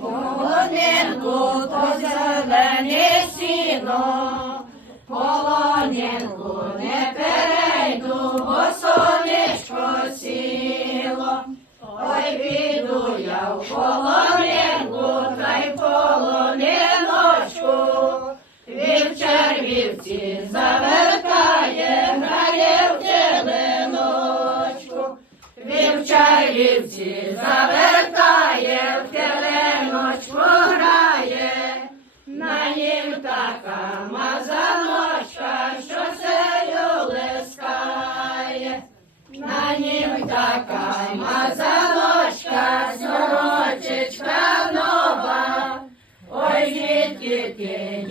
Полонинку, то зелене сіно, полонинку не перейду, бо сонечко сіло. Ой, піду я в полонинку, та й полониночку, вівчар вівці завертає, грає в теленочку. Вівчар вівці завертає, така мазаночка, що сею лискає. На нім така мазаночка, сорочечка нова. Ой, дітки, ти,